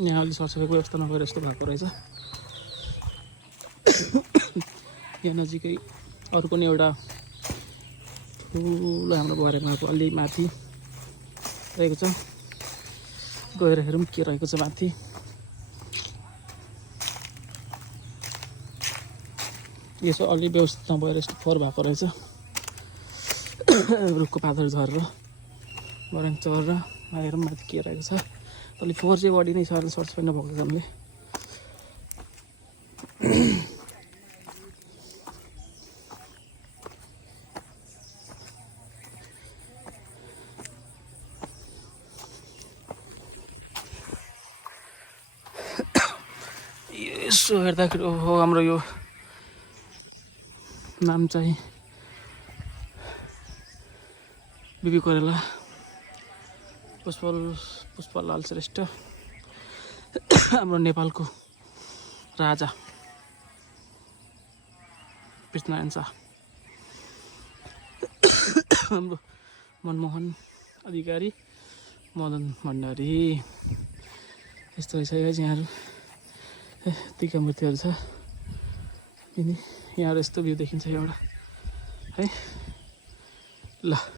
यहाँ अलि सरसफाइको व्यवस्था नभएर यस्तो भएको रहेछ। यहाँ नजिकै अरू पनि एउटा ठुलो हाम्रो भरेमाको अलि माथि रहेको छ, गएर हेरौँ के रहेको छ माथि। यसो अलि व्यवस्थित नभएर यस्तो फोहोर भएको रहेछ। रुखको पातहरू झरेर भर्याङ चरेर हेरौँ माथि के रहेको छ। अलि फोहोर चाहिँ बढी नै छ, अलि सरसफाइ नभएको कारणले। यसो हेर्दाखेरि ओहो हाम्रो यो नाम चाहिँ बिबी कोइराला पुष्पलाल श्रेष्ठ, हाम्रो नेपालको राजा पृथ्वीनारायण शाह, हाम्रो मनमोहन अधिकारी, मदन भण्डारी। यस्तो रहेछ यहाँहरू। यतिका मूर्तिहरू छ। यहाँहरू यस्तो भ्यू देखिन्छ एउटा है। ल